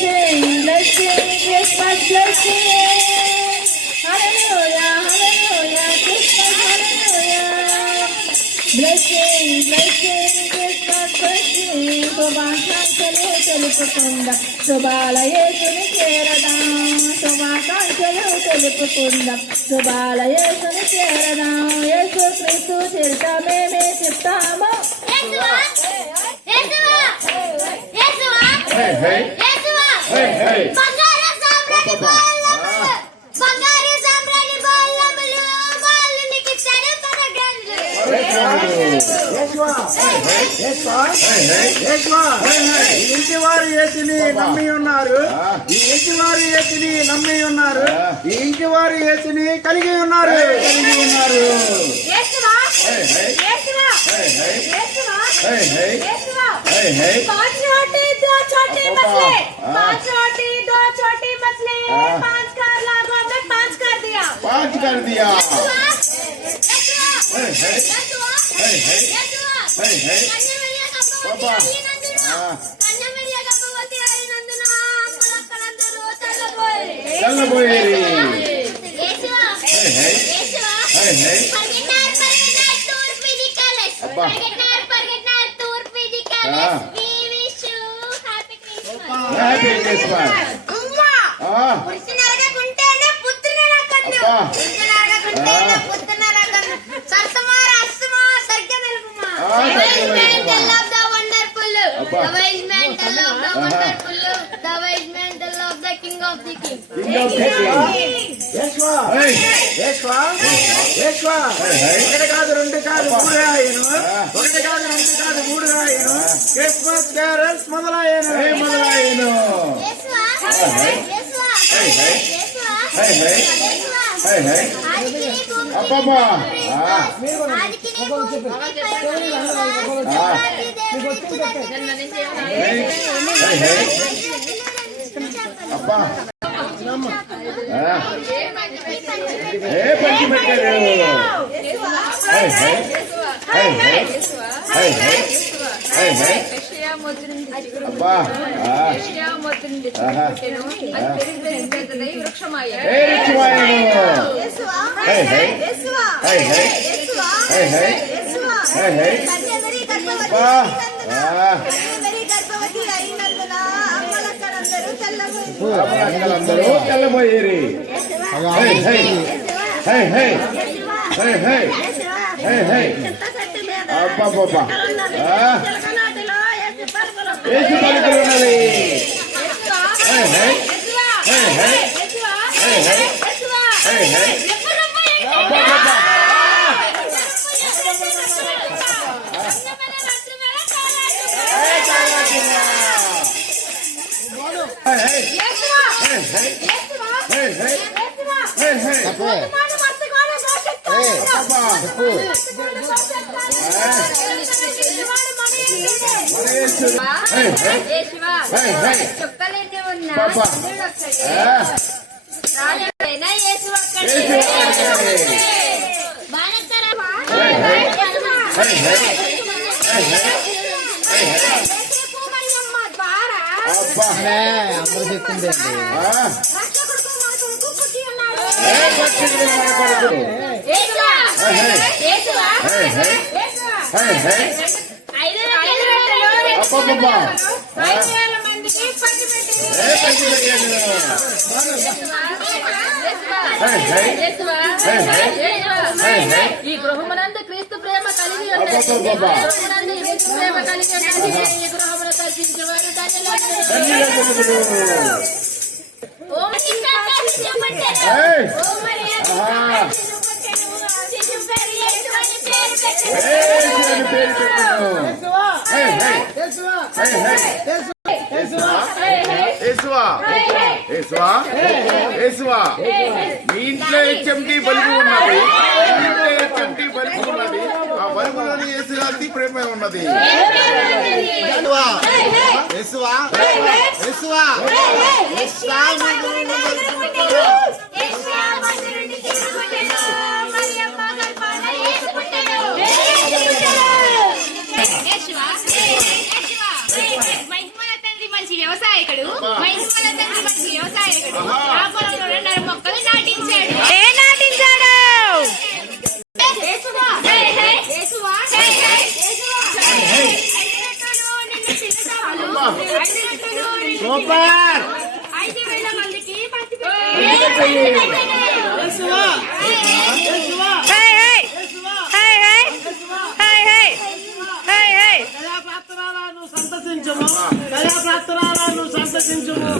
blessing, blessing, Christmas blessing. Hallelujah, hallelujah, Christmas, hallelujah. Blessing, blessing, Christmas blessing. శుభాకాంక్షలు తెలుపుకుందాం, శుభాలయేసుని చేరదాం. శుభాకాంక్షలు తెలుపుకుందాం, శుభాలయేసుని చేరదాం. యేసు క్రీస్తు చరిత మేమే చెప్తాము. ఇంటి వారు యేసుని నమ్మి ఉన్నారు, ఈ ఇంటి వారు యేసుని నమ్మి ఉన్నారు, ఈ ఇంటి వారు యేసుని కలిగి ఉన్నారు. पांच कर दिया క్రిస్మస్ క్యారల్స్ మొదలయ్యాను. తెల్లబోయేరి ఏసు పలుకులున్నది. అందరూ చెప్తుంది ఈ గృహమునందు క్రీస్తు ప్రేమ కలిగి ఉన్నది. ప్రేమ కలిగి ఈ గృహమును కల్పించేవారు మీ ఇంట్లో హెచ్ఎంటి బలుపు ఉన్నది, హెచ్ఎంటి బలుపు ఉన్నది. ఆ బలుపులోని యేసుగారి ప్రేమ ఉన్నది. మంచి వ్యవసాయకుడు నాటించాడు ఆ పొలంలో 2 మొక్కలు నాటించాడు. ఏ నాటించాడు? యేసువా హే హే యేసువా హే హే యేసువా హే హే 5 రెట్లు నిన్ను తిన్నసాలు 5 రెట్లు నిన్ను సూపర్ 5,000 మందికి పంచిపెట్టాడు. యేసువా యేసువా హై హై హై హై హై హై హై హై దయా ప్రార్థనలను సంతసించుము, దయా ప్రార్థనలను సంతసించుము.